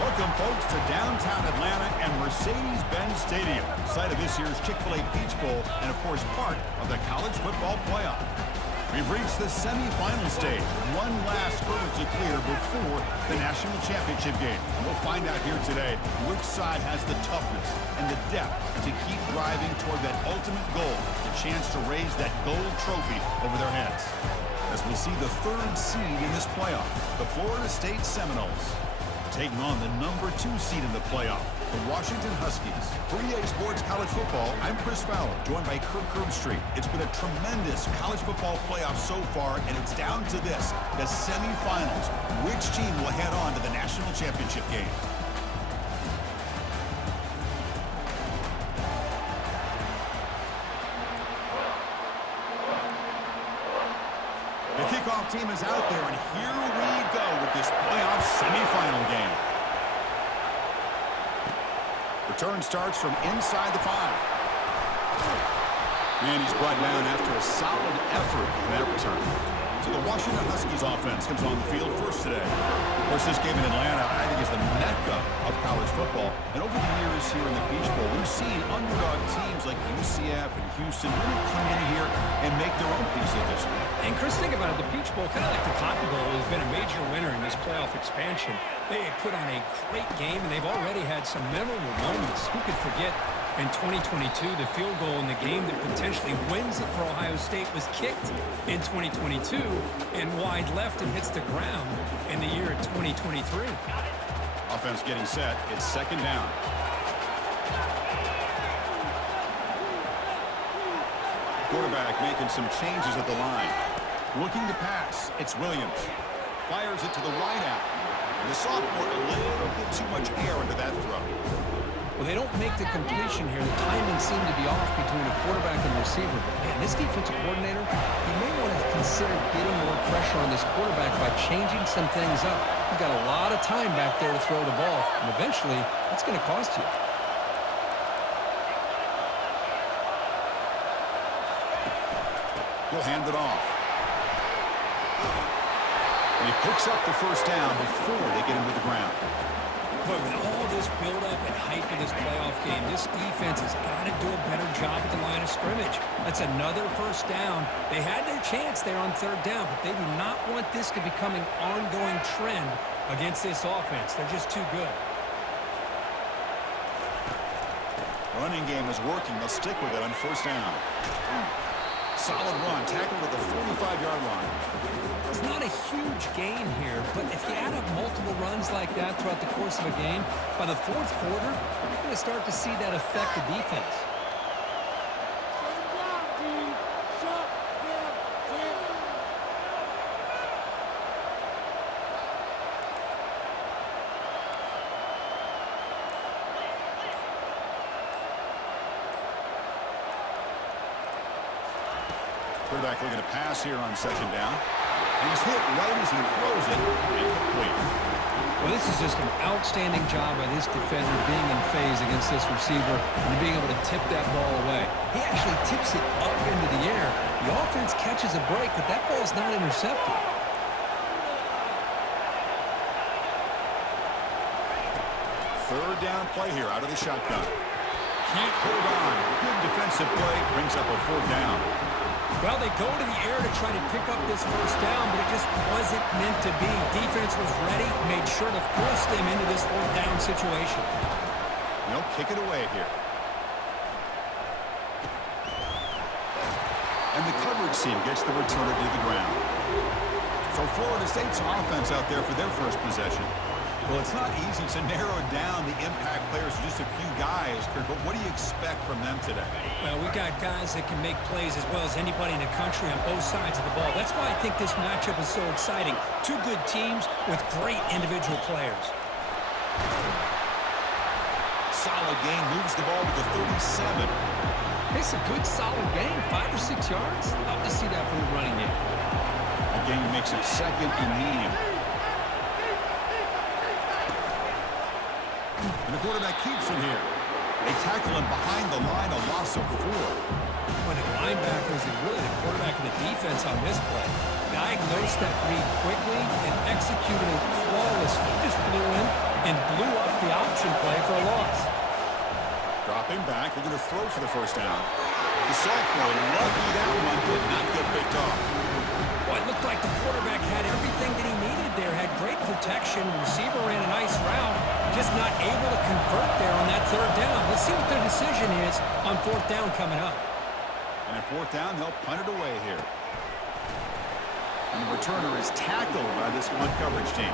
Welcome, folks, to downtown Atlanta and Mercedes-Benz Stadium, site of this year's Chick-fil-A Peach Bowl and, of course, part of the college football playoff. We've reached the semifinal stage, one last hurdle to clear before the national championship game. And we'll find out here today which side has the toughness and the depth to keep driving toward that ultimate goal, the chance to raise that gold trophy over their heads. As we see the third seed in this playoff, the Florida State Seminoles, taking on the number 2 seed in the playoff, the Washington Huskies. For EA Sports College Football, I'm Chris Fowler, joined by Kirk Herbstreit. It's been a tremendous college football playoff so far, and it's down to this, the semifinals. Which team will head on to the national championship game? The kickoff team is out there, and here we go with this playoff semifinal game. Return starts from inside the 5. And he's brought down after a solid effort on that return. So the Washington Huskies offense comes on the field first today. Of course, this game in Atlanta, I think, is the mecca of college football. And over the years here in the Peach Bowl, we've seen underdog teams like UCF and Houston really come in here and make their own piece of history. And Chris, think about it. The Peach Bowl, kind of like the Cotton Bowl, has been a major winner in this playoff expansion. They put on a great game, and they've already had some memorable moments. Who could forget in 2022, the field goal in the game that potentially wins it for Ohio State was kicked in 2022 and wide left and hits the ground in the year of 2023. Offense getting set. It's second down. Quarterback making some changes at the line. Looking to pass. It's Williams. Fires it to the wide out. And the sophomore, a little bit too much air into that throw. Well, they don't make the completion here. The timing seemed to be off between a quarterback and receiver. But, man, this defensive coordinator, he may want to consider getting more pressure on this quarterback by changing some things up. He's got a lot of time back there to throw the ball, and eventually that's going to cost you. He'll hand it off. And he picks up the first down before they get him to the ground. Boy, with all this build-up and hype of this playoff game, this defense has got to do a better job at the line of scrimmage. That's another first down. They had their chance there on third down, but they do not want this to become an ongoing trend against this offense. They're just too good. Running game is working. They'll stick with it on first down. Solid run, tackled at the 45-yard line. It's not a huge gain here, but if you add up multiple runs like that throughout the course of a game, by the fourth quarter, you're going to start to see that affect the defense. Quarterback looking to pass here on second down. And he's hit right as he throws it. Incomplete. Well, this is just an outstanding job by this defender being in phase against this receiver and being able to tip that ball away. He actually tips it up into the air. The offense catches a break, but that ball's not intercepted. Third down play here out of the shotgun. Can't hold on. Good defensive play. Brings up a fourth down. Well, they go to the air to try to pick up this first down, but it just wasn't meant to be. Defense was ready, made sure to force them into this fourth down situation. They'll kick it away here. And the coverage team gets the returner to the ground. So Florida State's offense out there for their first possession. Well, it's not easy to narrow down the impact players to just a few guys, Kurt, but what do you expect from them today? Well, we got guys that can make plays as well as anybody in the country on both sides of the ball. That's why I think this matchup is so exciting. Two good teams with great individual players. Solid gain, moves the ball to the 37. It's a good, solid gain, 5 or 6 yards. Love to see that from the running game. That gain makes it second and medium. And the quarterback keeps it here. They tackle him behind the line, a loss of 4. When the linebackers and really the quarterback of the defense on this play diagnosed that read quickly and executed it flawlessly. He just flew in and blew up the option play for a loss. Dropping back, they're going to throw for the first down. The sophomore, lucky that one did not get picked off. Well, it looked like the quarterback had everything that he needed there, had great protection. The receiver ran a nice route, just not able to convert there on that third down. Let's see what their decision is on fourth down coming up. And at fourth down, they'll punt it away here. And the returner is tackled by this one coverage team.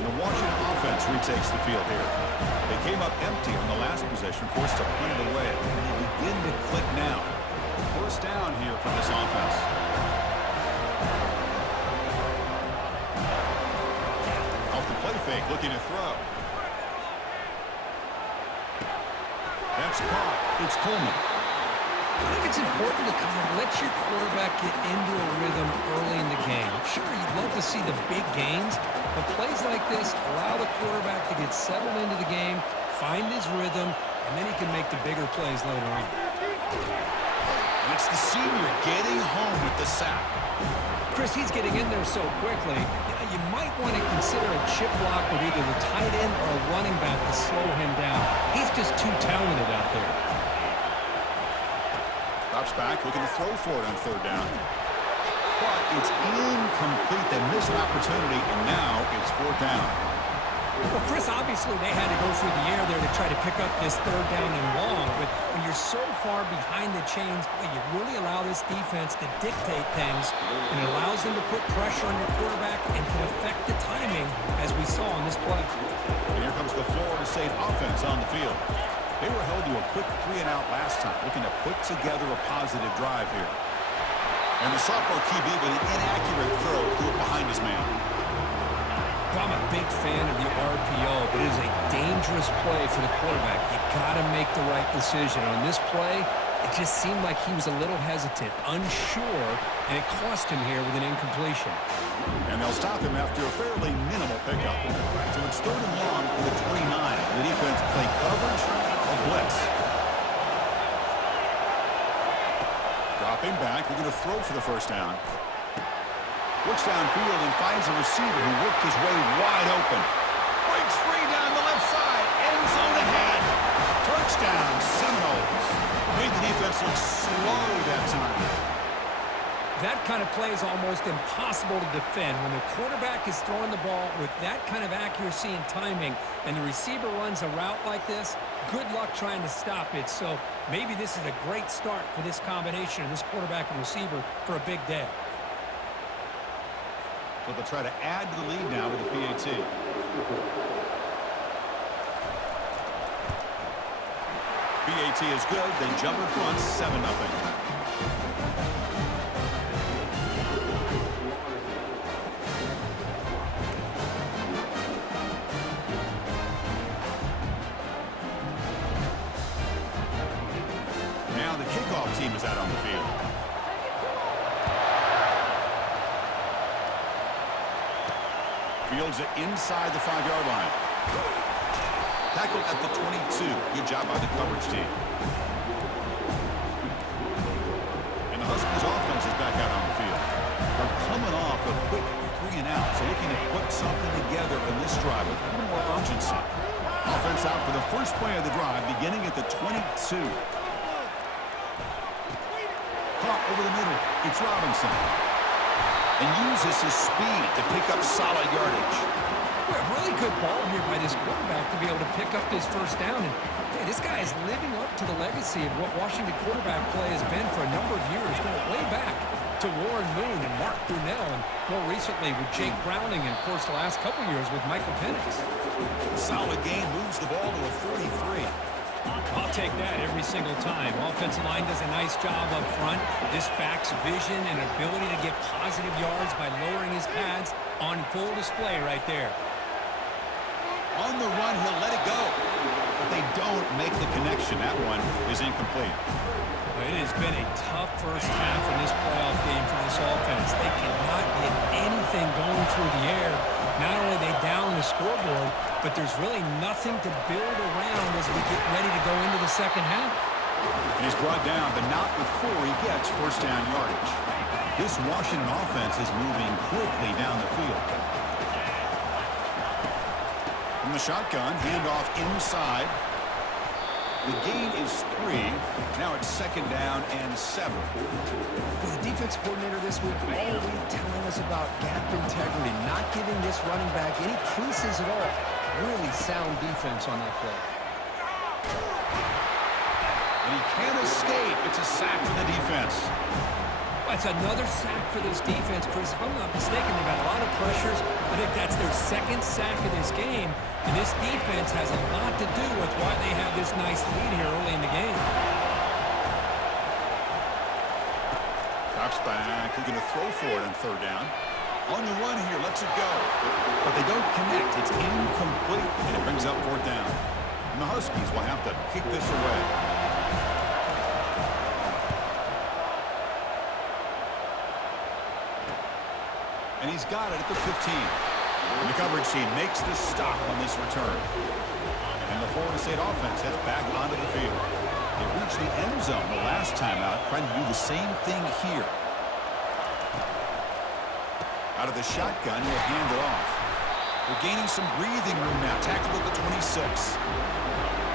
And the Washington offense retakes the field here. They came up empty on the last possession, forced to punt it away. And they begin to click now. First down here for this offense. Off the play fake, looking to throw. That's caught. It's Coleman. I think it's important to kind of let your quarterback get into a rhythm early in the game. Sure, you'd love to see the big gains, but plays like this allow the quarterback to get settled into the game, find his rhythm, and then he can make the bigger plays later on. And it's the senior getting home with the sack. Chris, he's getting in there so quickly. You might want to consider a chip block with either the tight end or a running back to slow him down. He's just too talented out there. Drops back, looking to throw for it on third down. But it's incomplete. They miss an opportunity, and now it's fourth down. Well, Chris, obviously they had to go through the air there to try to pick up this third down and long, but when you're so far behind the chains, you really allow this defense to dictate things, and it allows them to put pressure on your quarterback and can affect the timing, as we saw on this play. And here comes the Florida State offense on the field. They were held to a quick 3-and-out last time, looking to put together a positive drive here. And the sophomore QB with an inaccurate throw threw it behind his man. I'm a big fan of the RPO, but it is a dangerous play for the quarterback. You got to make the right decision. On this play, it just seemed like he was a little hesitant, unsure, and it cost him here with an incompletion. And they'll stop him after a fairly minimal pickup. So it's third and long for the 29. The defense played coverage or blitz. Dropping back, we're going to throw for the first down. Looks downfield and finds a receiver who worked his way wide open. Breaks free down the left side. End zone ahead. Touchdown, Seminoles. Made the defense look slow that time. That kind of play is almost impossible to defend. When the quarterback is throwing the ball with that kind of accuracy and timing, and the receiver runs a route like this, good luck trying to stop it. So maybe this is a great start for this combination of this quarterback and receiver for a big day. So they'll try to add to the lead now with the PAT. PAT is good. They jump in front 7-0. Now the kickoff team is out on the field. Fields it inside the 5-yard line. Tackled at the 22. Good job by the coverage team. And the Huskies offense is back out on the field. They're coming off a quick 3 and out, so looking to put something together in this drive with a little more urgency. Offense out for the first play of the drive, beginning at the 22. Caught over the middle. It's Robinson. And uses his speed to pick up solid yardage. A really good ball here by this quarterback to be able to pick up this first down. And hey, this guy is living up to the legacy of what Washington quarterback play has been for a number of years, going way back to Warren Moon and Mark Brunell, and more recently with Jake Browning, and of course the last couple years with Michael Penix. Solid game, moves the ball to a 43. I'll take that every single time. Offensive line does a nice job up front. This back's vision and ability to get positive yards by lowering his pads on full display right there. On the run, he'll let it go. But they don't make the connection. That one is incomplete. It has been a tough first half in this playoff game for this offense. They cannot get anything going through the air. Not only are they down the scoreboard, but there's really nothing to build around as we get ready to go into the second half. And he's brought down, but not before he gets first down yardage. This Washington offense is moving quickly down the field. From the shotgun, handoff inside. The gain is 3. Now it's second down and 7. The defense coordinator this week all week telling us about gap integrity, not giving this running back any creases at all. Really sound defense on that play. And he can't escape. It's a sack for the defense. That's another sack for this defense, Chris. If I'm not mistaken, they've got a lot of pressures. I think that's their second sack of this game. And this defense has a lot to do with why they have this nice lead here early in the game. Drops back. He's going to throw for it on third down. On the run here, lets it go. But they don't connect. It's incomplete, and it brings up fourth down. And the Huskies will have to kick this away. And he's got it at the 15. And the coverage team makes the stop on this return. And the Florida State offense heads back onto the field. They reached the end zone the last time out, trying to do the same thing here. Out of the shotgun, he'll hand it off. They're gaining some breathing room now. Tackled at the 26.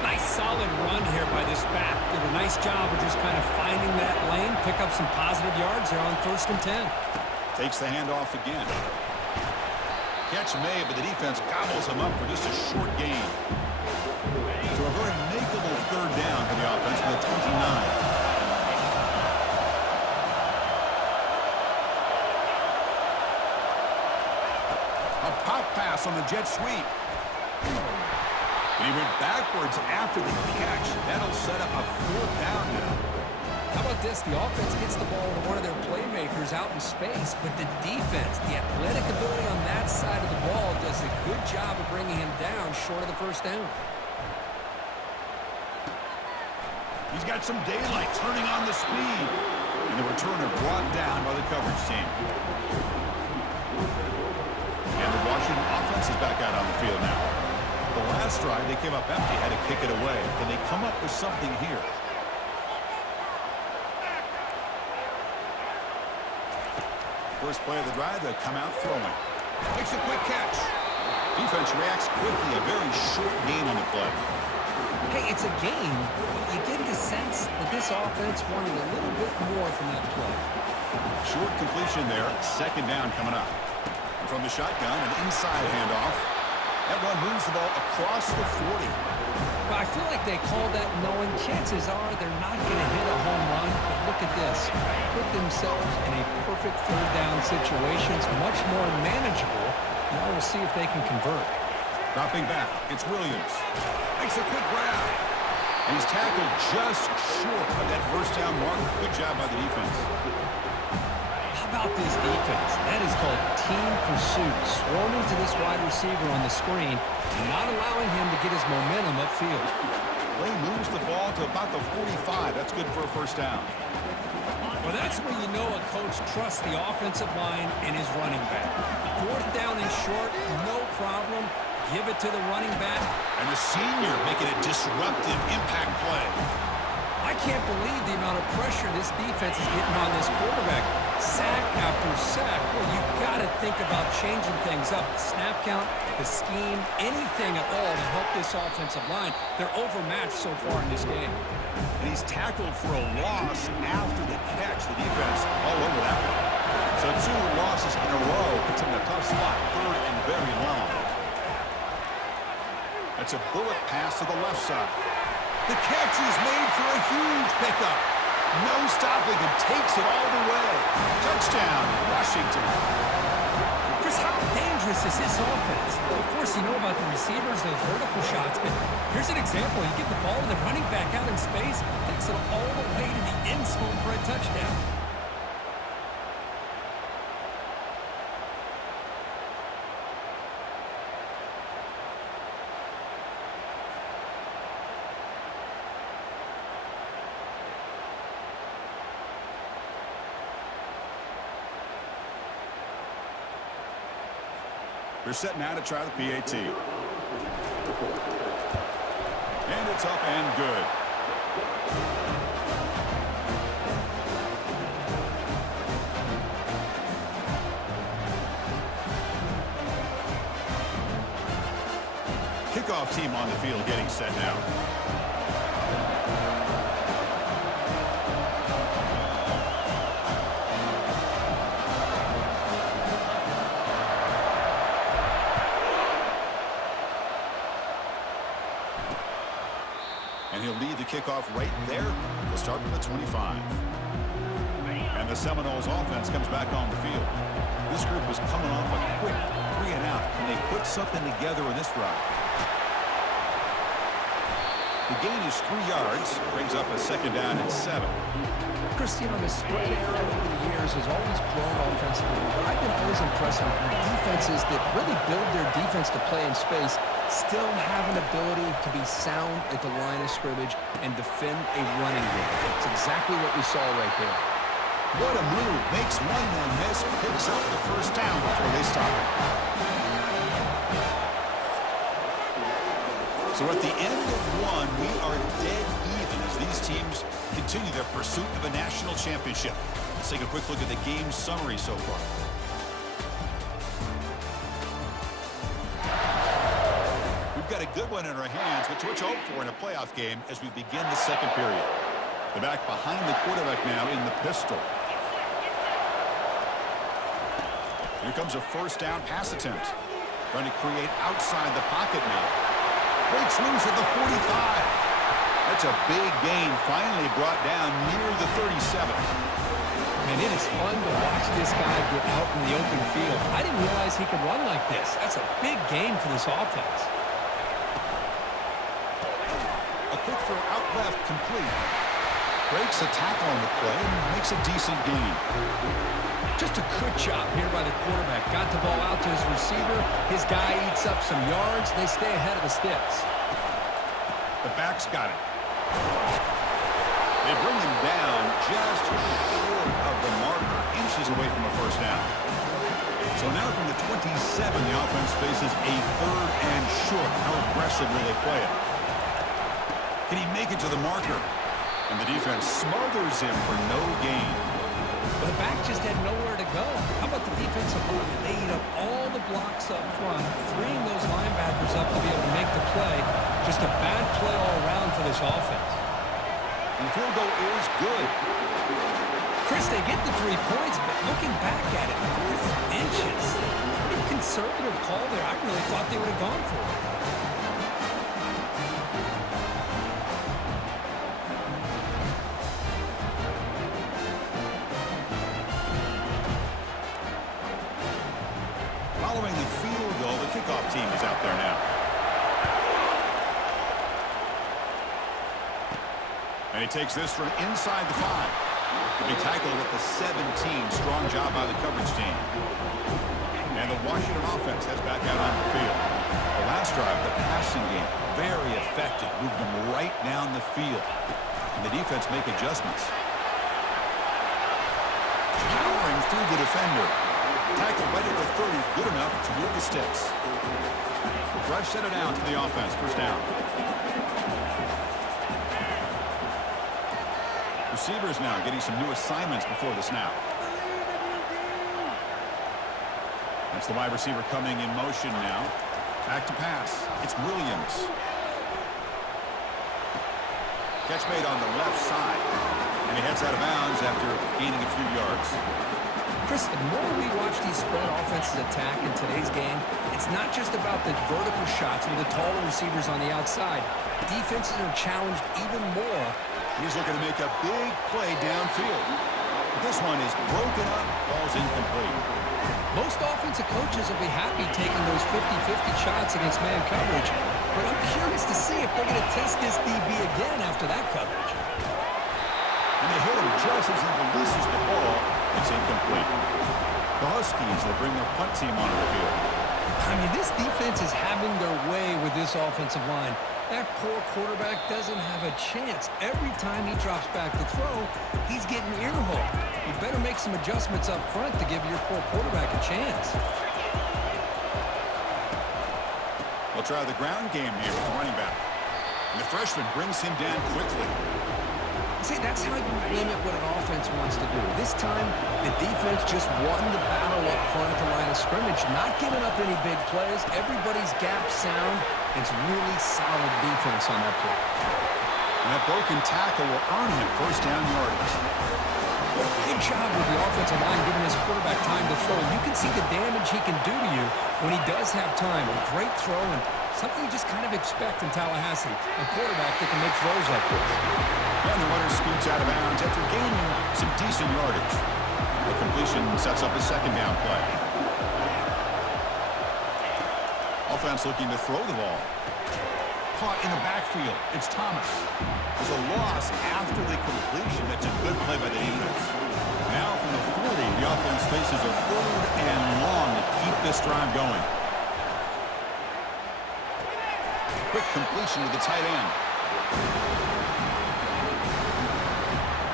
Nice solid run here by this back. Did a nice job of just kind of finding that lane, pick up some positive yards there on first and 10. Takes the handoff again. Catch made, but the defense gobbles him up for just a short gain. So a very makeable third down for the offense with a 29. A pop pass on the jet sweep. And he went backwards after the catch. That'll set up a fourth down now. How about this? The offense gets the ball to one of their playmakers out in space, but the defense, the athletic ability on that side of the ball does a good job of bringing him down short of the first down. He's got some daylight turning on the speed. And the returner brought down by the coverage team. And the Washington offense is back out on the field now. The last drive, they came up empty, had to kick it away. Can they come up with something here? First play of the drive, they come out throwing. Makes a quick catch. Defense reacts quickly. A very short gain on the play. Hey, it's a game, but you get the sense that this offense wanted a little bit more from that play. Short completion there. Second down coming up. And from the shotgun, an inside handoff. That one moves the ball across the 40. Well, I feel like they called that knowing chances are they're not going to hit a home run. But look at this. Put themselves in a perfect third down situation. It's much more manageable. Now we'll see if they can convert. Dropping back, it's Williams. Makes a quick grab. And he's tackled just short of that first down mark. Good job by the defense. How about this defense? That is called team pursuit. Swarming to this wide receiver on the screen and not allowing him to get his momentum upfield. Play moves the ball to about the 45. That's good for a first down. Well, that's where you know a coach trusts the offensive line and his running back. Fourth down and short, no problem. Give it to the running back. And the senior making a disruptive impact play. I can't believe the amount of pressure this defense is getting on this quarterback. Sack after sack. Well, you've got to think about changing things up. The snap count, the scheme, anything at all to help this offensive line. They're overmatched so far in this game. And he's tackled for a loss after the catch. The defense all over that one. So 2 losses in a row puts him in a tough spot. Third and very long. That's a bullet pass to the left side. The catch is made for a huge pickup. No stopping him. Takes it all the way. Touchdown, Washington. Chris, how dangerous is this offense? Well, of course, you know about the receivers, those vertical shots, but here's an example. You get the ball and the running back out in space, takes it all the way to the end zone for a touchdown. They're set now to try the PAT. And it's up and good. Kickoff team on the field getting set now. And he'll lead the kickoff right there. They'll start from the 25. And the Seminoles offense comes back on the field. This group is coming off a quick 3 and out. Can they put something together in this drive? The gain is 3 yards. Brings up a second down and 7. Christine, on the spread era over the years has always grown offensively. But I've been always impressed with defenses that really build their defense to play in space, still have an ability to be sound at the line of scrimmage and defend a running game. It's exactly what we saw right there. What a move. Makes one man miss. Picks up the first down before they stop it. So at the end of one, we are dead even as these teams continue their pursuit of a national championship. Let's take a quick look at the game summary so far. We've got a good one in our hands, which to hope for in a playoff game as we begin the second period. The back behind the quarterback now in the pistol. Here comes a first down pass attempt. Trying to create outside the pocket now. Breaks loose at the 45. That's a big gain, finally brought down near the 37. And it is fun to watch this guy get out in the open field. I didn't realize he could run like this. That's a big gain for this offense. A quick throw out left, complete. Breaks a tackle on the play and makes a decent gain. Just a good job here by the quarterback. Got the ball out to his receiver. His guy eats up some yards. They stay ahead of the sticks. The back's got it. They bring him down just short of the marker, inches away from a first down. So now from the 27, the offense faces a third and short. How aggressive will they play it? Can he make it to the marker? And the defense smothers him for no gain. But the back just had nowhere to go. How about the defensive line? They eat up all the blocks up front, freeing those linebackers up to be able to make the play. Just a bad play all around for this offense. And the field goal is good. Chris, they get the 3 points, but looking back at it, 4 inches. Pretty conservative call there. I really thought they would have gone for it. Following the field goal, the kickoff team is out there now. And he takes this from inside the 5. He tackled at the 17. Strong job by the coverage team. And the Washington offense heads back out on the field. The last drive, the passing game, very effective. Moved them right down the field. And the defense make adjustments. Powering through the defender. Tackled right at the 30. Good enough to move the sticks. Fresh set it down to the offense. First down. Receivers now getting some new assignments before the snap. That's the wide receiver coming in motion now. Back to pass. It's Williams. Catch made on the left side. And he heads out of bounds after gaining a few yards. Chris, the more we watch these spread offenses attack in today's game, it's not just about the vertical shots with the taller receivers on the outside. Defenses are challenged even more. He's looking to make a big play downfield. This one is broken up, falls incomplete. Most offensive coaches will be happy taking those 50-50 shots against man coverage, but I'm curious to see if they're going to test this DB again after that coverage. And they hit him just as he releases the ball. It's incomplete. The Huskies will bring their punt team onto the field. I mean, this defense is having their way with this offensive line. That poor quarterback doesn't have a chance. Every time he drops back to throw, he's getting earholed. You better make some adjustments up front to give your poor quarterback a chance. They'll try the ground game here with the running back. And the freshman brings him down quickly. See, that's how you limit what an offense wants to do. This time, the defense just won the battle up front at the line of scrimmage, not giving up any big plays. Everybody's gap sound. It's really solid defense on that play. And that broken tackle will earn him first down yardage. Good job with the offensive line giving his quarterback time to throw. You can see the damage he can do to you when he does have time. A great throw and something you just kind of expect in Tallahassee. A quarterback that can make throws like this. And the runner scoots out of bounds after gaining some decent yardage. The completion sets up a second down play. Offense looking to throw the ball. Caught in the backfield. It's Thomas. There's a loss after the completion. That's a good play by the defense. Now from the 40, the offense faces a 3rd and long to keep this drive going. Quick completion to the tight end.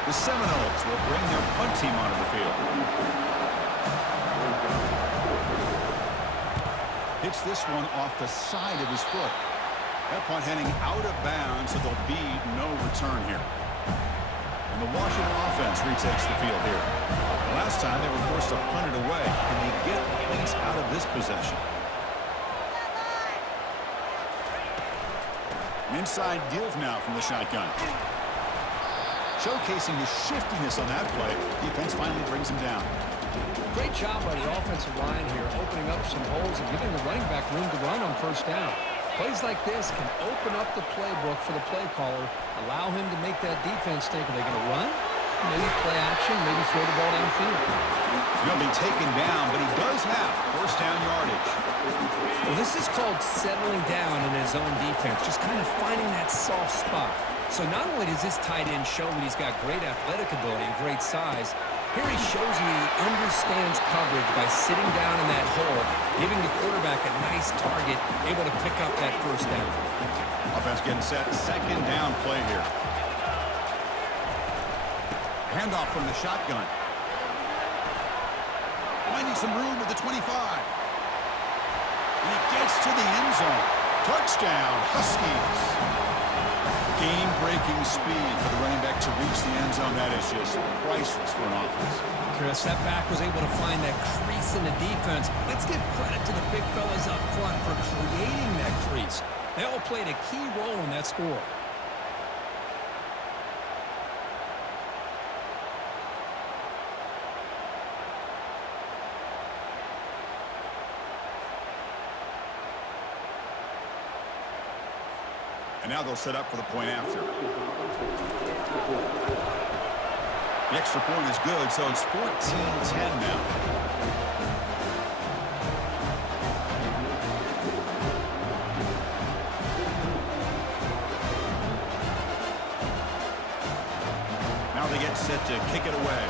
The Seminoles will bring their punt team onto the field. Hits this one off the side of his foot. That punt heading out of bounds, so there'll be no return here. And the Washington offense retakes the field here. The last time they were forced to punt it away. Can they get points out of this possession? An inside give now from the shotgun. Showcasing the shiftiness on that play. Defense finally brings him down. Great job by the offensive line here, opening up some holes and giving the running back room to run on first down. Plays like this can open up the playbook for the play caller, allow him to make that defense think, are they going to run? Maybe play action, maybe throw the ball downfield. He'll be taken down, but he does have first down yardage. Well, this is called settling down in his own defense, just kind of finding that soft spot. So not only does this tight end show that he's got great athletic ability and great size, here he shows me he understands coverage by sitting down in that hole, giving the quarterback a nice target, able to pick up that first down. Offense getting set, second down play here. Handoff from the shotgun. Finding some room at the 25. And he gets to the end zone. Touchdown, Huskies. Game-breaking speed for the running back to reach the end zone. That is just priceless for an offense. Chris, that back was able to find that crease in the defense. Let's give credit to the big fellas up front for creating that crease. They all played a key role in that score. And now they'll set up for the point after. The extra point is good, so it's 14-10 now. Now they get set to kick it away.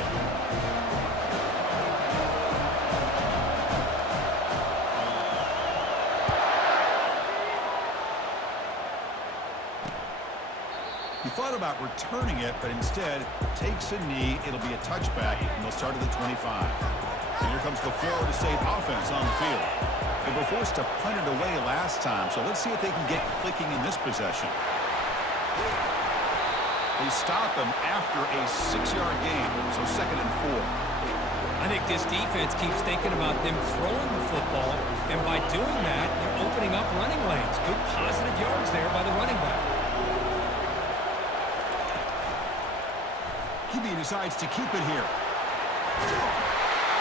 He thought about returning it, but instead takes a knee. It'll be a touchback, and they'll start at the 25. And here comes the Florida State offense on the field. They were forced to punt it away last time, so let's see if they can get clicking in this possession. They stop him after a 6-yard gain, so 2nd and 4. I think this defense keeps thinking about them throwing the football, and by doing that, they're opening up running lanes. Good positive yards there by the running back. QB decides to keep it here.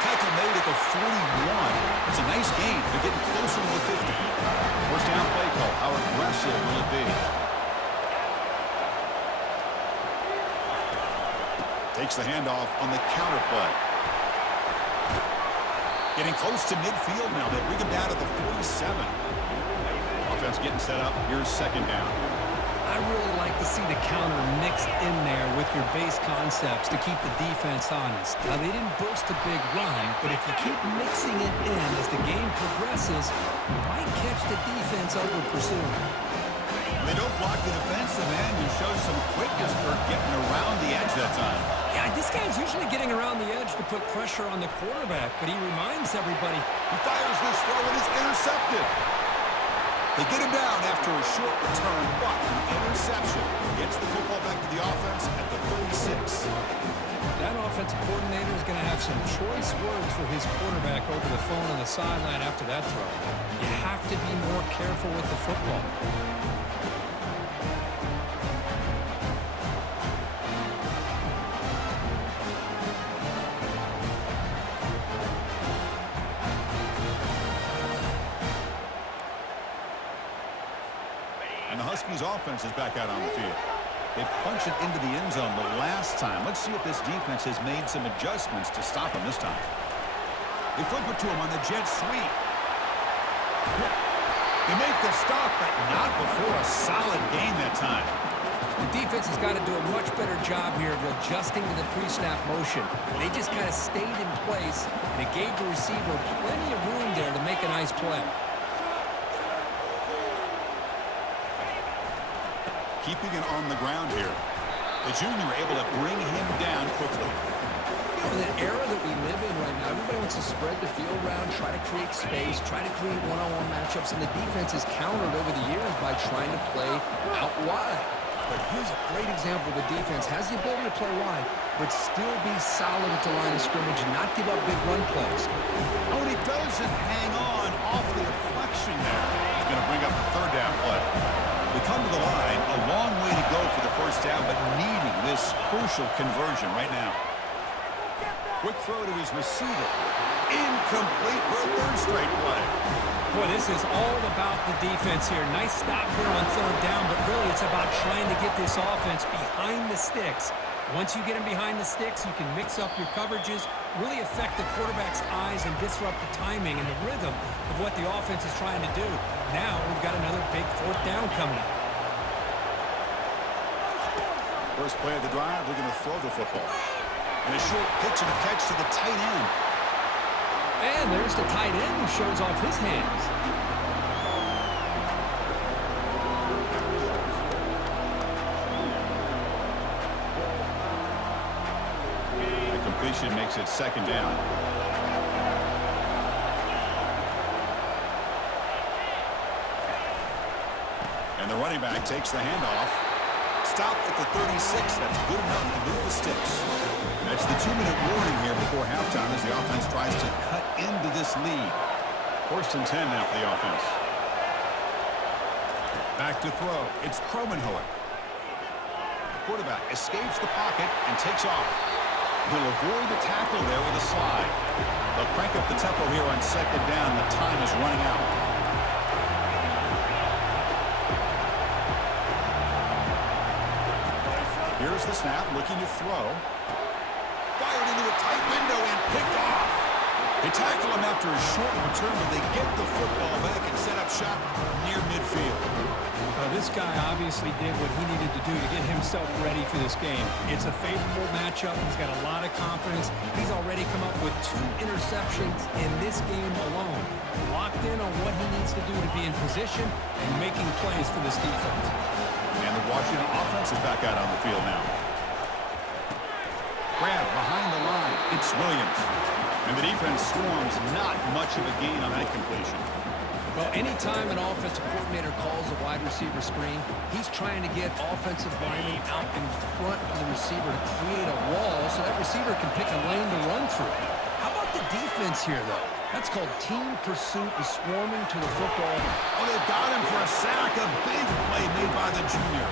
Tackle made at the 41. It's a nice gain. They're getting closer to the 50. First down play call. How aggressive will it be? Takes the handoff on the counter play. Getting close to midfield now. They bring him down to the 47. Offense getting set up. Here's 2nd down. I really like to see the counter mixed in there with your base concepts to keep the defense honest. Now, they didn't boast a big run, but if you keep mixing it in as the game progresses, you might catch the defense over pursuing. They don't block the defensive end. You show some quickness for getting around the edge that time. Yeah, this guy's usually getting around the edge to put pressure on the quarterback, but he reminds everybody. He fires this throw and is intercepted. They get him down after a short return, but an interception gets the football back to the offense at the 36. That offensive coordinator is going to have some choice words for his quarterback over the phone on the sideline after that throw. You have to be more careful with the football. And the Huskies offense is back out on the field. They punched it into the end zone the last time. Let's see if this defense has made some adjustments to stop him this time. They flip it to him on the jet sweep. They make the stop, but not before a solid gain that time. The defense has got to do a much better job here of adjusting to the pre-snap motion. They just kind of stayed in place, and it gave the receiver plenty of room there to make a nice play. Keeping it on the ground here. The junior able to bring him down quickly. In the era that we live in right now, everybody wants to spread the field around, try to create space, try to create one-on-one matchups, and the defense has countered over the years by trying to play out wide. But here's a great example. The defense has the ability to play wide, but still be solid at the line of scrimmage and not give up big run plays. Oh, and he doesn't hang on off the deflection there. He's going to bring up the 3rd down play. We come to the line, a long way to go for the first down, but needing this crucial conversion right now. Quick throw to his receiver. Incomplete for a 3rd straight play. Boy, this is all about the defense here. Nice stop here on 3rd down, but really it's about trying to get this offense behind the sticks. Once you get them behind the sticks, you can mix up your coverages, really affect the quarterback's eyes and disrupt the timing and the rhythm of what the offense is trying to do. Now we've got another big 4th down coming up. First play of the drive, they're going to throw the football. And a short pitch and a catch to the tight end. And there's the tight end who shows off his hands. That completion makes it 2nd down. And the running back takes the handoff. Stop at the 36. That's good enough to move the sticks. That's the 2-minute warning here before halftime as the offense tries to cut into this lead. 1st and 10 now for the offense. Back to throw. It's Kromenhoek. Quarterback escapes the pocket and takes off. He'll avoid the tackle there with a slide. They'll crank up the tempo here on 2nd down. The time is running out. Here's the snap, looking to throw. Fired into a tight window and picked off. They tackle him after a short return, but they get the football back and set up shop near midfield. This guy obviously did what he needed to do to get himself ready for this game. It's a favorable matchup. He's got a lot of confidence. He's already come up with 2 interceptions in this game alone. Locked in on what he needs to do to be in position and making plays for this defense. And the Washington offense is back out on the field now. Grab behind the line. It's Williams. And the defense swarms, not much of a gain on that completion. Well, anytime an offensive coordinator calls a wide receiver screen, he's trying to get offensive linemen out in front of the receiver to create a wall so that receiver can pick a lane to run through. How about the defense here, though? That's called team pursuit, the swarming to the football. Oh, they've got him for a sack. A big play made by the junior.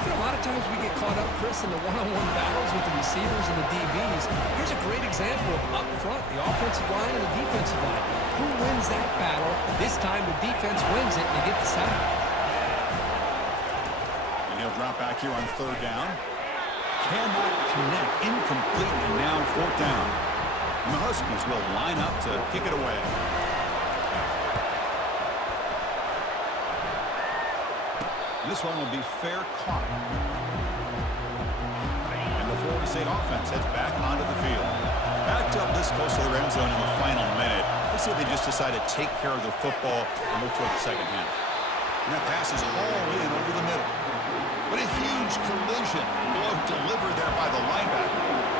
You know, a lot of times we get caught up, Chris, in the one-on-one battles with the receivers and the DBs. Here's a great example of up front, the offensive line and the defensive line. Who wins that battle? This time the defense wins it and they get the sack. And he'll drop back here on 3rd down. Cannot connect. Incomplete, and now 4th down. And the Huskies will line up to kick it away. This one will be fair caught. And the Florida State offense heads back onto the field. Backed up this close to the red zone in the final minute. Let's see if they just decide to take care of the football and move toward the 2nd half. And that pass is hauled in over the middle. But a huge collision. Blow delivered there by the linebacker.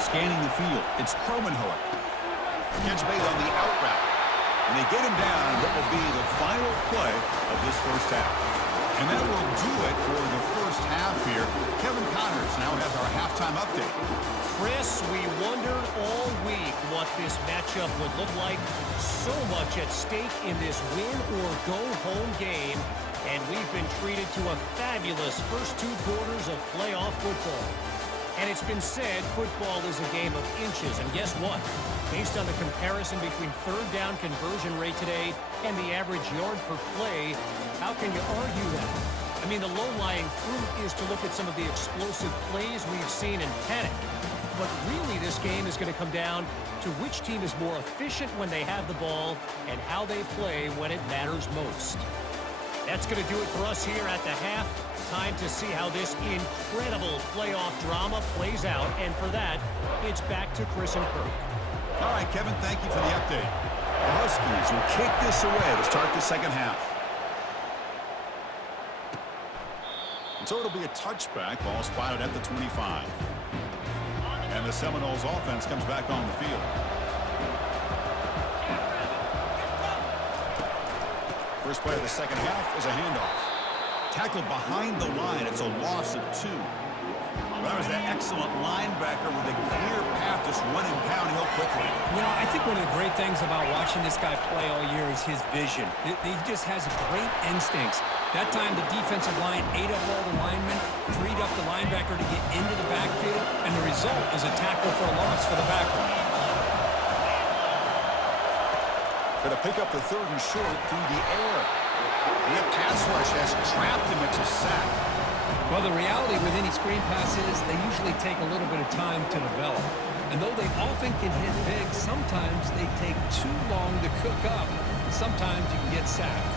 Scanning the field, it's Kromenhoek. Catch made on the out route. And they get him down in what will be the final play of this 1st half. And that will do it for the 1st half here. Kevin Connors now has our halftime update. Chris, we wondered all week what this matchup would look like. So much at stake in this win-or-go-home game. And we've been treated to a fabulous first 2 quarters of playoff football. And it's been said football is a game of inches. And guess what? Based on the comparison between 3rd down conversion rate today and the average yard per play, how can you argue that? I mean, the low-lying fruit is to look at some of the explosive plays we've seen and panic. But really, this game is going to come down to which team is more efficient when they have the ball and how they play when it matters most. That's going to do it for us here at the half. Time to see how this incredible playoff drama plays out. And for that, it's back to Chris and Kirk. All right, Kevin, thank you for the update. The Huskies will kick this away to start the 2nd half. And so it'll be a touchback. Ball spotted at the 25. And the Seminoles offense comes back on the field. First play of the 2nd half is a handoff. Tackled behind the line. It's a loss of 2. Well, that was that excellent linebacker with a clear path just running downhill quickly. You know, I think one of the great things about watching this guy play all year is his vision. He just has great instincts. That time, the defensive line ate up all the linemen, freed up the linebacker to get into the backfield, and the result is a tackle for a loss for the backer. Going to pick up the 3rd and short through the air. The pass rush has trapped him. It's a sack. Well, the reality with any screen pass is they usually take a little bit of time to develop. And though they often can hit big, sometimes they take too long to cook up. Sometimes you can get sacked.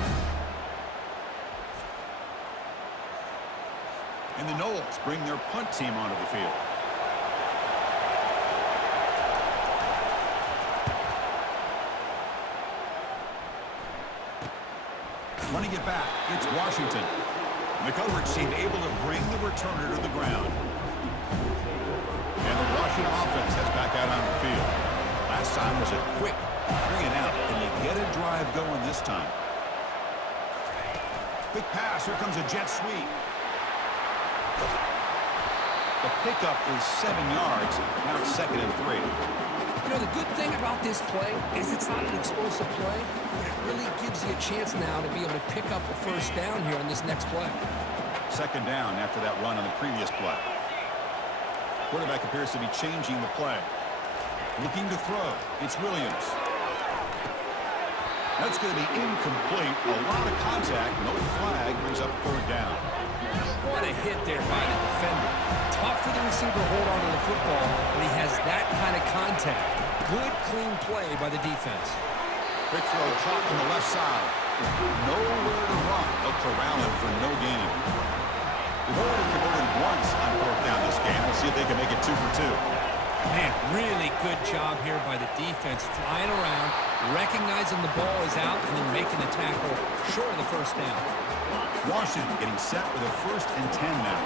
And the Noles bring their punt team onto the field. Running it back, it's Washington. The coverage team able to bring the returner to the ground. And the Washington offense heads back out on the field. Last time was a quick 3 and out. Can they get a drive going this time? Quick pass. Here comes a jet sweep. The pickup is 7 yards. Now it's 2nd and 3. You know, the good thing about this play is it's not an explosive play, but it really gives you a chance now to be able to pick up a first down here on this next play. 2nd down after that run on the previous play. Quarterback appears to be changing the play. Looking to throw. It's Williams. That's going to be incomplete. A lot of contact. No flag. Brings up 3rd down. What a hit there by the defender. Tough for the receiver to hold on to the football, but he has that kind of contact. Good, clean play by the defense. Quick throw caught on the left side. Nowhere to run. They'll corral him for no gain. We've already converted once on 4th down this game. We'll see if they can make it 2 for 2. Man, really good job here by the defense, flying around, recognizing the ball is out, and then making the tackle short of the first down. Washington getting set with a 1st and 10 now.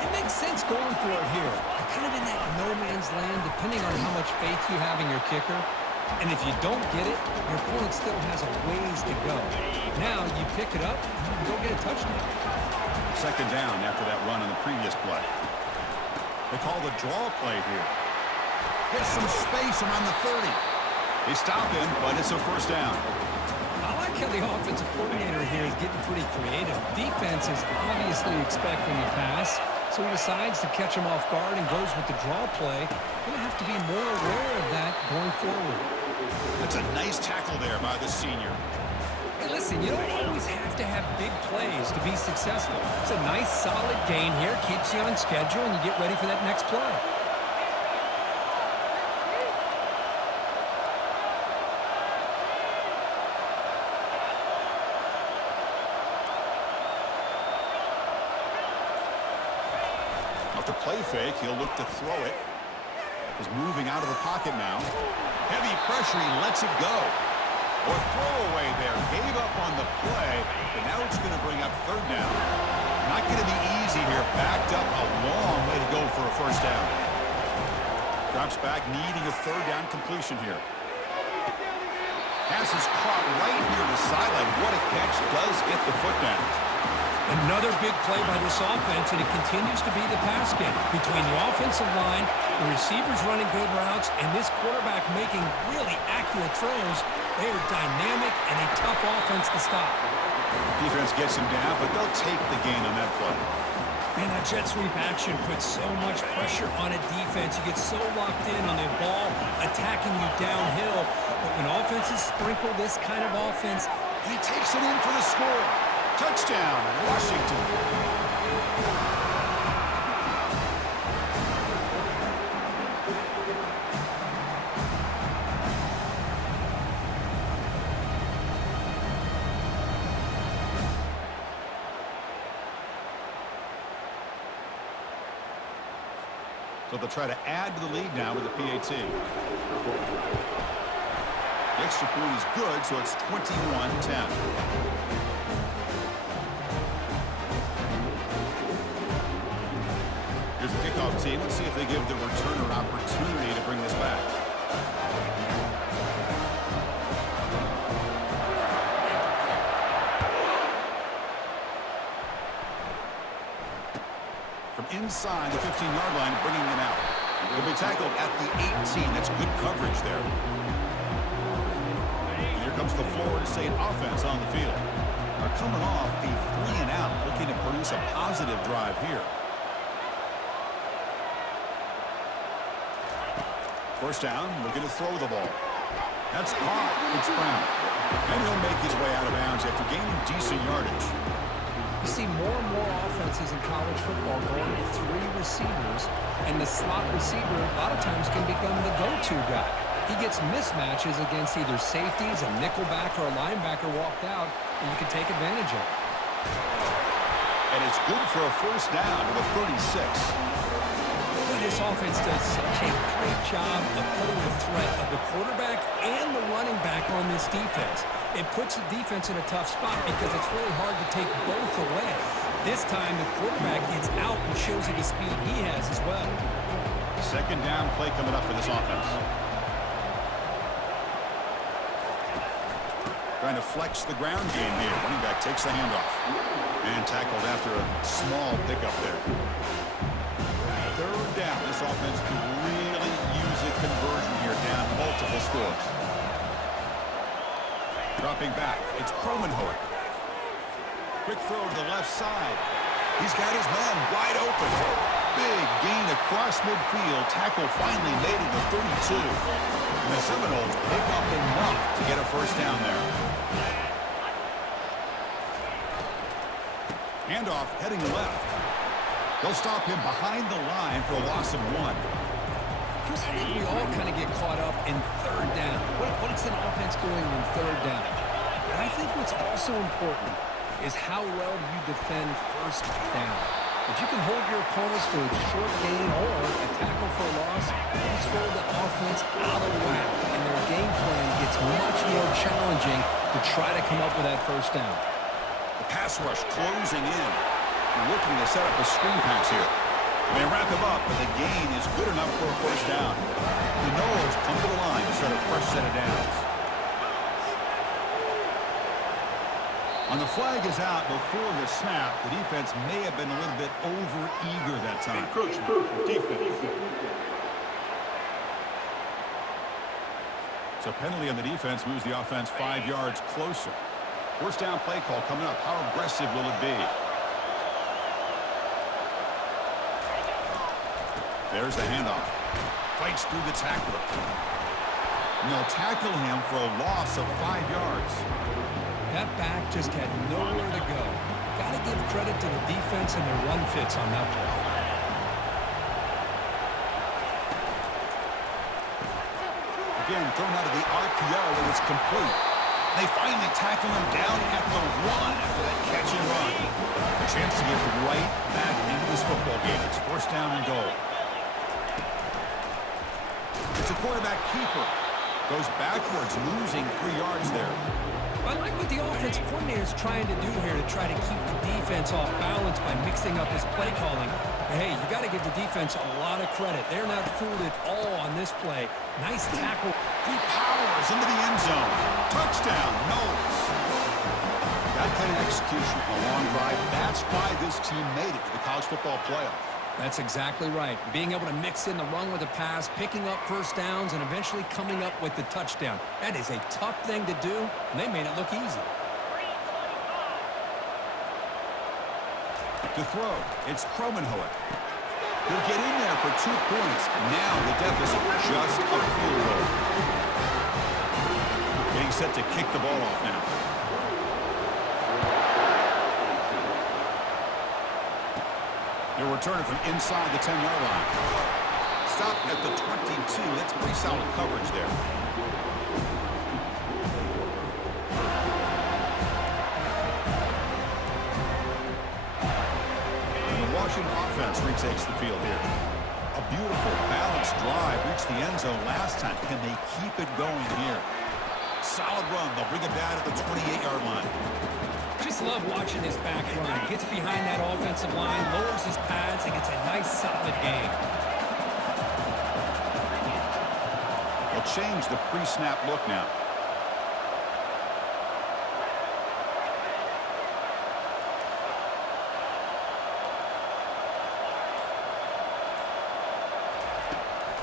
It makes sense going for it here. You're kind of in that no man's land, depending on how much faith you have in your kicker. And if you don't get it, your opponent still has a ways to go. Now you pick it up and go get a touchdown. 2nd down after that run on the previous play. They call the draw play here. Gets some space around the 30. They stop him, but it's a 1st down. I like how the offensive coordinator here is getting pretty creative. Defense is obviously expecting the pass, so he decides to catch him off guard and goes with the draw play. Going to have to be more aware of that going forward. That's a nice tackle there by the senior. Hey, listen, you don't always have to have big plays to be successful. It's a nice, solid gain here. Keeps you on schedule, and you get ready for that next play. Off the play fake, he'll look to throw it. He's moving out of the pocket now. Heavy pressure, he lets it go. Or throwaway there. Gave up on the play, but now it's going to bring up 3rd down. Not going to be easy here. Backed up a long way to go for a 1st down. Drops back, needing a 3rd down completion here. Pass is caught right near the sideline. What a catch. Does get the foot down. Another big play by this offense, and it continues to be the pass game. Between the offensive line, the receivers running good routes, and this quarterback making really accurate throws, they are dynamic and a tough offense to stop. Defense gets him down, but they'll take the gain on that play. Man, that jet sweep action puts so much pressure on a defense. You get so locked in on the ball attacking you downhill. But when offenses sprinkle this kind of offense, He takes it in for the score. Touchdown, Washington. So they'll try to add to the lead now with the PAT. The extra point is good, so it's 21-10. Here's the kickoff team. Let's see if they give the returner opportunity to bring this back. From inside the 15-yard line, bringing it out. He'll be tackled at the 18. That's good coverage there. And here comes the Florida State offense on the field. They're coming off a 3-and-out, looking to produce a positive drive here. First down, looking to throw the ball. That's caught. It's Brown. And he'll make his way out of bounds after gaining decent yardage. you see more and more offenses in college football going with 3 receivers, and the slot receiver a lot of times can become the go-to guy. He gets mismatches against either safeties, a nickelback, or a linebacker walked out, and you can take advantage of it. And it's good for a first down to the 36. This offense does such a great job of putting the threat of the quarterback and the running back on this defense. It puts the defense in a tough spot because it's really hard to take both away. This time, the quarterback gets out and shows you the speed he has as well. Second down play coming up for this offense. Trying to flex the ground game here. Running back takes the handoff. And tackled after a small pickup there. Third down. This offense could really use a conversion here, down multiple scores. Dropping back. It's Kromenhoek. Quick throw to the left side. He's got his man wide open. Big gain across midfield. Tackle finally made at the 32. And the Seminoles pick up enough to get a first down there. Handoff heading left. They'll stop him behind the line for a loss of 1. Chris, I think we all kind of get caught up in third down. What's an offense doing on third down? But I think what's also important is how well you defend first down. If you can hold your opponents to a short gain or a tackle for a loss, you throw the offense out of whack, and their game plan gets much more challenging to try to come up with that first down. The pass rush closing in. Looking to set up a screen pass here. They wrap him up, but the gain is good enough for a first down. The Noles come to the line to set a fresh set of downs. On the flag is out before the snap. The defense may have been a little bit over-eager that time. So penalty on the defense moves the offense 5 yards closer. First down play call coming up. How aggressive will it be? There's the handoff. Fights through the tackler. And they'll tackle him for a loss of 5 yards. That back just had nowhere to go. Got to give credit to the defense and their run fits on that play. Again, thrown out of the RPO, and it's complete. They finally tackle him down at the 1 after that catch and run. A chance to get right back into this football game. It's first down and goal. It's a quarterback keeper. Goes backwards, losing 3 yards there. I like what the offensive coordinator is trying to do here to try to keep the defense off balance by mixing up his play calling. But hey, you got to give the defense a lot of credit. They're not fooled at all on this play. Nice tackle. He powers into the end zone. Touchdown, Noles. That kind of execution on a long drive, that's why this team made it to the college football playoff. That's exactly right. Being able to mix in the run with the pass, picking up first downs, and eventually coming up with the touchdown. That is a tough thing to do, and they made it look easy. To throw, it's Kromenhoek. He'll get in there for 2 points. Now the deficit just a field goal. Getting set to kick the ball off now. They'll return it from inside the 10-yard line. Stop at the 22. That's pretty solid coverage there. The Washington offense retakes the field here. A beautiful, balanced drive reached the end zone last time. Can they keep it going here? Solid run. They'll bring it down at the 28-yard line. Just love watching this back line. Gets behind that offensive line, lowers his pads, and gets a nice, solid gain. They'll change the pre-snap look now.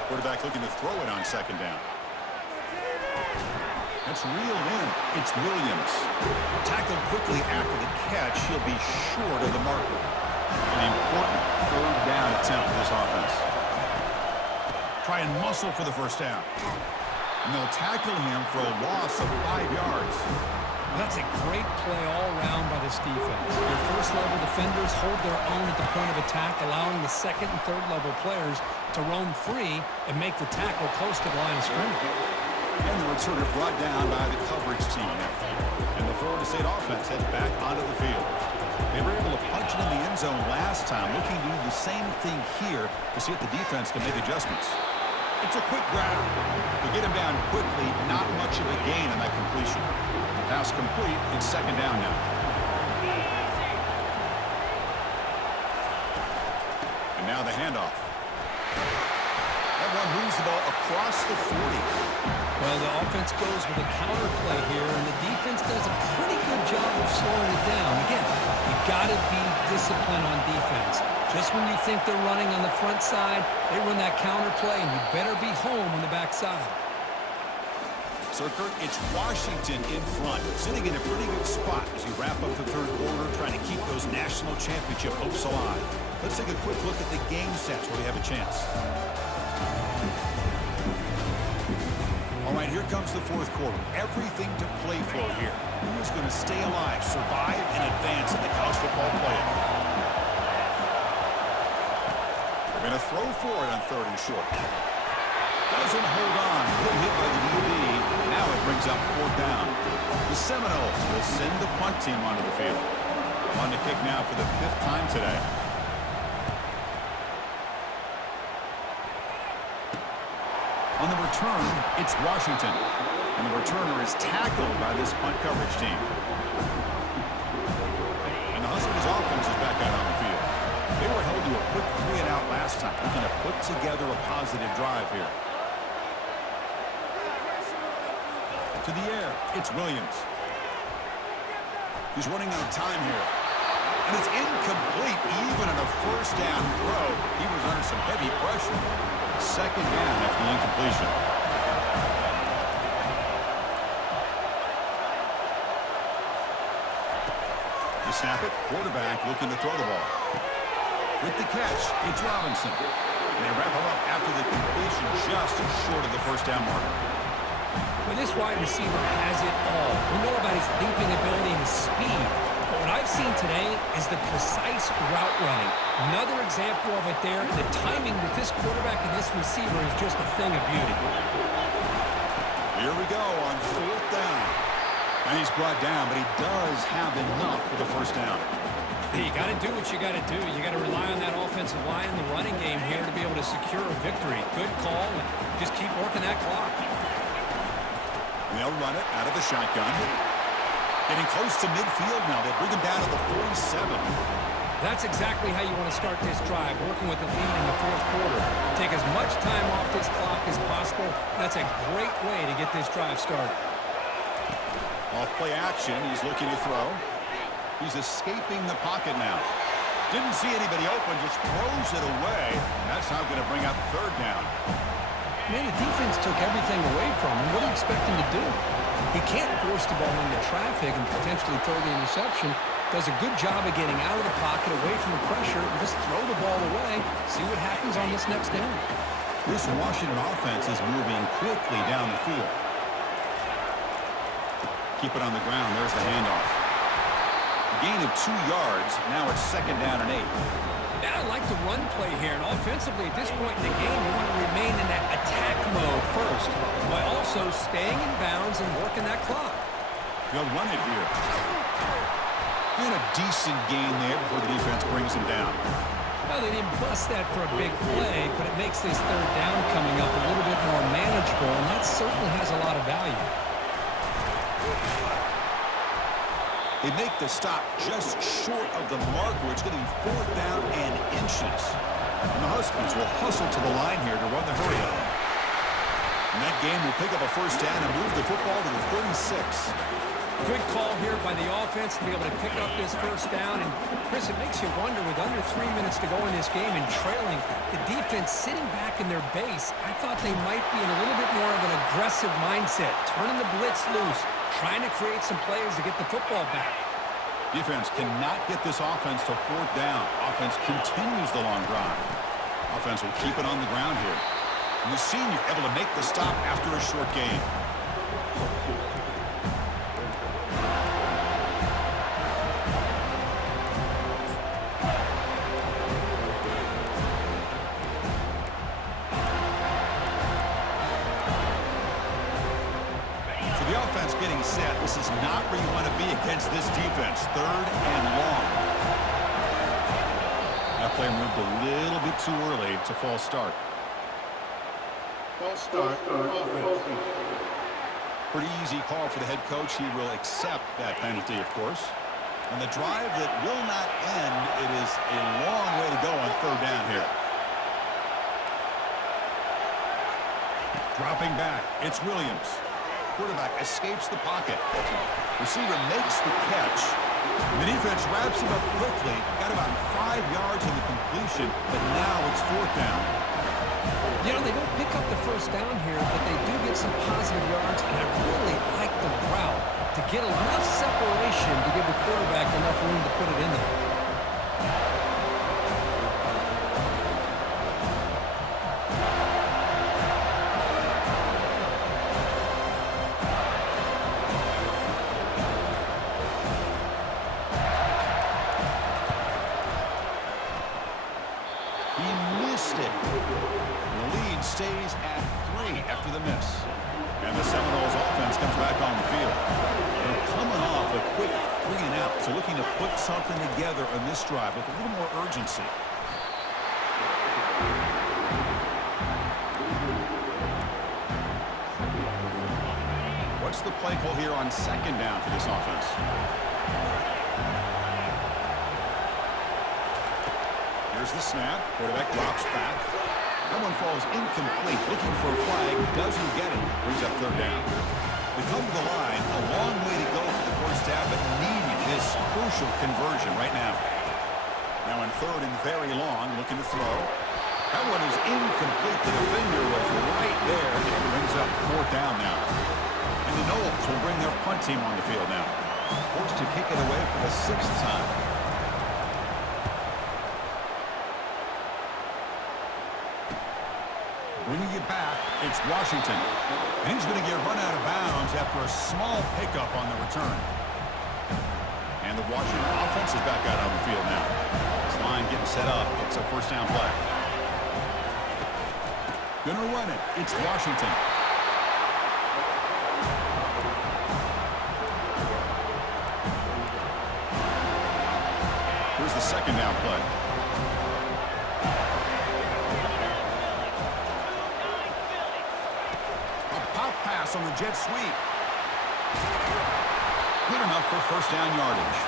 Quarterback looking to throw it on second down. That's reeled in. It's Williams. Tackled quickly after the catch. He'll be short of the marker. An important third down attempt for this offense. Try and muscle for the first down. And they'll tackle him for a loss of 5 yards. That's a great play all around by this defense. Your first-level defenders hold their own at the point of attack, allowing the second and third-level players to roam free and make the tackle close to the line of scrimmage. And the returner brought down by the coverage team there. And the Florida State offense heads back onto the field. They were able to punch it in the end zone last time, looking to do the same thing here to see if the defense can make adjustments. It's a quick grab. To get him down quickly, not much of a gain on that completion. Pass complete. It's second down now. And now the handoff. That one moves the ball across the 40. Well, the offense goes with a counter play here, and the defense does a pretty good job of slowing it down. Again, you got to be disciplined on defense. Just when you think they're running on the front side, they run that counter play, and you better be home on the back side. So, Kirk, it's Washington in front, sitting in a pretty good spot as you wrap up the third quarter, trying to keep those national championship hopes alive. Let's take a quick look at the game sets where we have a chance. All right, here comes the fourth quarter. Everything to play for here. Who is going to stay alive, survive, and advance in the college football playoff? They're going to throw for it on third and short. Doesn't hold on. Good hit by the DB. Now it brings up fourth down. The Seminoles will send the punt team onto the field. On to kick now for the fifth time today. On the return, it's Washington. And the returner is tackled by this punt coverage team. And the Huskies offense is back out on the field. They were held to a quick 3-and-out last time. Looking to put together a positive drive here. To the air, it's Williams. He's running out of time here. And it's incomplete, even on a first down throw. He was under some heavy pressure. Second down after the incompletion. To snap it, quarterback looking to throw the ball. With the catch, it's Robinson. And they wrap him up after the completion just short of the first down marker. Well, this wide receiver has it all. We know about his leaping ability and his speed. But what I've seen today is the precise route running. Another example of it there. The timing with this quarterback and this receiver is just a thing of beauty. Here we go on fourth down. And he's brought down, but he does have enough for the first down. You got to do what you got to do. You got to rely on that offensive line in the running game here to be able to secure a victory. Good call, and just keep working that clock. They'll run it out of the shotgun. Getting close to midfield now. They bring him down to the 47. That's exactly how you want to start this drive, working with the lead in the fourth quarter. Take as much time off this clock as possible. That's a great way to get this drive started. Off play action. He's looking to throw. He's escaping the pocket now. Didn't see anybody open, just throws it away. That's how going to bring out third down. Man, the defense took everything away from him. What do you expect him to do? He can't force the ball into traffic and potentially throw the interception. Does a good job of getting out of the pocket, away from the pressure, and just throw the ball away. See what happens on this next down. This Washington offense is moving quickly down the field. Keep it on the ground. There's the handoff. Gain of 2 yards. Now it's second down and 8. Yeah, I like the run play here. And offensively, at this point in the game, you want to remain in that attack mode first, while also staying in bounds and working that clock. They'll run it here. And a decent gain there before the defense brings him down. Well, they didn't bust that for a big play, but it makes this third down coming up a little bit more manageable, and that certainly has a lot of value. They make the stop just short of the marker. It's going to be fourth down and inches. And the Huskies will hustle to the line here to run the hurry up. And that game will pick up a first down and move the football to the 36. Good call here by the offense to be able to pick up this first down. And, Chris, it makes you wonder, with under 3 minutes to go in this game and trailing, the defense sitting back in their base, I thought they might be in a little bit more of an aggressive mindset, turning the blitz loose, trying to create some plays to get the football back. Defense cannot get this offense to fourth down. Offense continues the long drive. Offense will keep it on the ground here. And the senior able to make the stop after a short gain. Getting set. This is not where you want to be against this defense. Third and long. That play moved a little bit too early. It's a false start. False start. Pretty easy call for the head coach. He will accept that penalty, of course. And the drive that will not end. It is a long way to go on third down here. Dropping back. It's Williams. quarterback escapes the pocket. Receiver makes the catch. The defense wraps him up quickly. Got about 5 yards in the completion, but now it's 4th down. You know, they don't pick up the first down here, but they do get some positive yards, and I really like the route to get enough separation to give the quarterback enough room to put it in there. Stays at 3 after the miss. And the Seminoles offense comes back on the field. They're coming off a quick 3-and-out, so looking to put something together on this drive with a little more urgency. What's the play call here on 2nd down for this offense? Here's the snap. Quarterback drops back. That one falls incomplete. Looking for a flag. Doesn't get it. Brings up 3rd down. We come to the line. A long way to go for the first down, but needing this crucial conversion right now. Now in 3rd and very long. Looking to throw. That one is incomplete. The defender was right there. And it brings up 4th down now. And the Noles will bring their punt team on the field now. Forced to kick it away for the 6th time. Bringing it back, it's Washington. And he's going to get run out of bounds after a small pickup on the return. And the Washington offense is back out on the field now. This line getting set up. It's a 1st down play. Going to run it. It's Washington. Here's the 2nd down play. On the jet sweep. Good enough for 1st down yardage.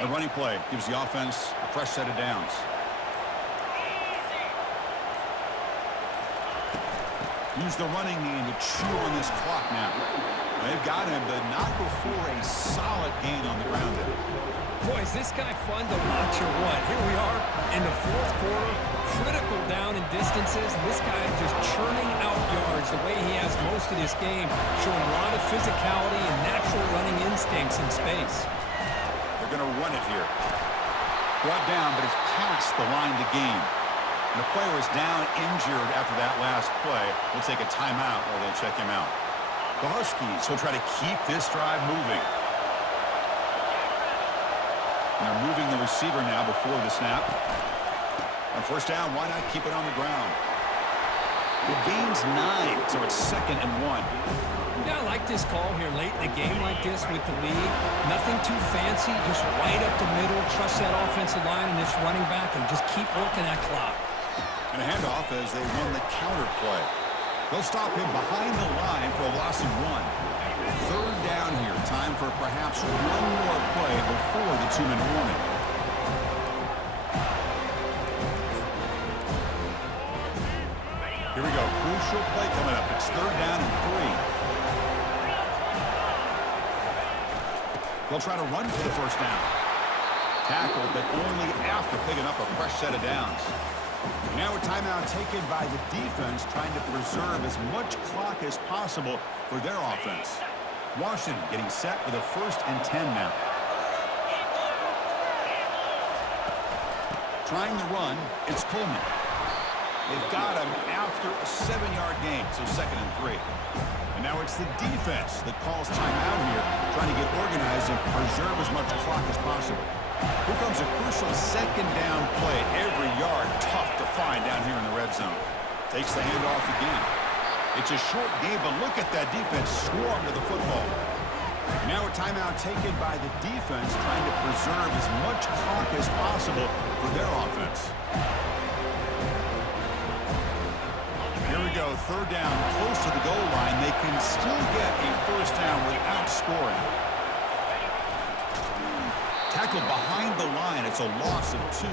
A running play gives the offense a fresh set of downs. Use the running game to chew on this clock now. They've got him, but not before a solid gain on the ground there. Boy, is this guy fun to watch or what? Here we are in the 4th quarter, critical down in distances. And this guy just churning out yards the way he has most of this game, showing a lot of physicality and natural running instincts in space. They're going to run it here. Brought down, but it's past the line to gain. And the player is down injured after that last play. We'll take a timeout while they check him out. The Huskies will try to keep this drive moving. And they're moving the receiver now before the snap. On 1st down, why not keep it on the ground? The gain's 9, so it's 2nd and 1. Yeah, I like this call here late in a game like this with the lead. Nothing too fancy, just right up the middle. Trust that offensive line and this running back and just keep working that clock. And a handoff as they run the counter play. They'll stop him behind the line for a loss of 1. 3rd down here. Time for perhaps one more play before the 2-minute warning. Here we go. Crucial play coming up. It's 3rd down and 3. They'll try to run for the 1st down. Tackled, but only after picking up a fresh set of downs. Now a timeout taken by the defense, trying to preserve as much clock as possible for their offense. Washington getting set with a 1st and 10 now. Trying to run, it's Coleman. They've got him after a 7-yard gain, so 2nd and 3. And now it's the defense that calls timeout here, trying to get organized and preserve as much clock as possible. Here comes a crucial 2nd down play. Every yard tough to find down here in the red zone. Takes the handoff again. It's a short game, but look at that defense swarm to the football. Now a timeout taken by the defense, trying to preserve as much clock as possible for their offense. Here we go, 3rd down, close to the goal line. They can still get a 1st down without scoring. Tackled behind the line. It's a loss of 2.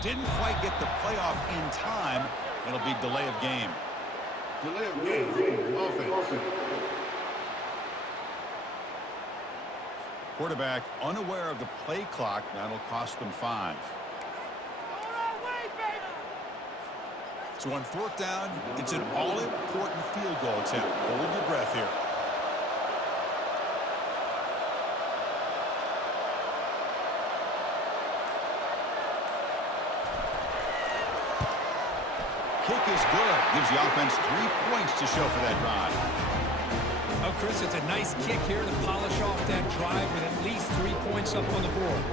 Didn't quite get the playoff in time. It'll be delay of game. Delay of game. Offense. Quarterback unaware of the play clock. That'll cost them 5. So on 4th down, it's an all-important field goal attempt. Hold your breath here. Kick is good. Gives the offense 3 points to show for that drive. Oh, Chris, it's a nice kick here to polish off that drive with at least 3 points up on the board.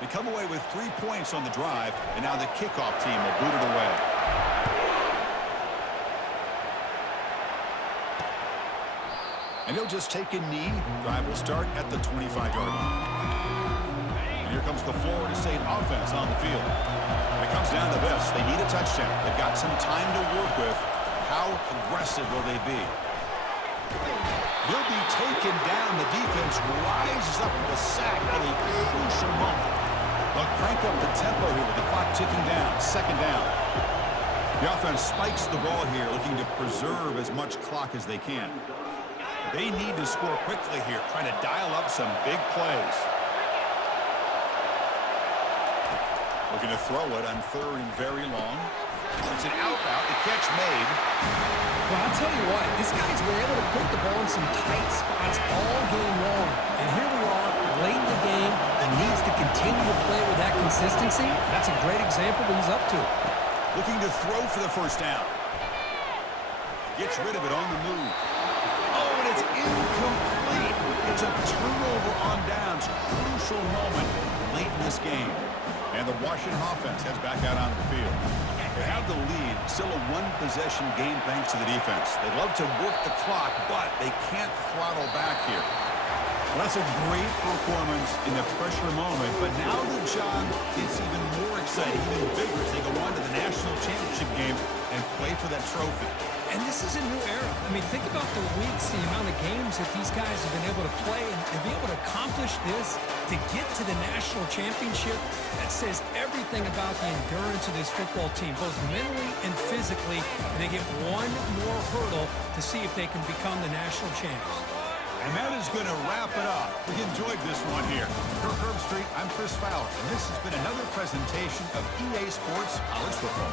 They come away with 3 points on the drive, and now the kickoff team will boot it away. And he'll just take a knee. Drive will start at the 25-yard line. And here comes the Florida State offense on the field. When it comes down to this, they need a touchdown. They've got some time to work with. How aggressive will they be? He'll be taken down. The defense rises up with a sack at a crucial moment. They'll crank up the tempo here with the clock ticking down. 2nd down. The offense spikes the ball here, looking to preserve as much clock as they can. They need to score quickly here, trying to dial up some big plays. Looking to throw it on 3rd and very long. It's an out route. The catch made. Well, I'll tell you what, this guy's been able to put the ball in some tight spots all game long. And here we are, late in the game, and needs to continue to play with that consistency. That's a great example that he's up to. Looking to throw for the 1st down. Gets rid of it on the move. Oh, and it's incomplete. It's a turnover on downs. Crucial moment late in this game. And the Washington offense heads back out onto the field. They have the lead, still a 1-possession game thanks to the defense. They love to work the clock, but they can't throttle back here. Well, that's a great performance in the pressure moment, but now the job is even more exciting, even bigger as they go on to the national championship game and play for that trophy. And this is a new era. I mean, think about the weeks, the amount of games that these guys have been able to play, and be able to accomplish this, to get to the national championship, that says everything about the endurance of this football team, both mentally and physically, and they get one more hurdle to see if they can become the national champs. And that is going to wrap it up. We enjoyed this one here. For Herb Street, I'm Chris Fowler, and this has been another presentation of EA Sports College Football.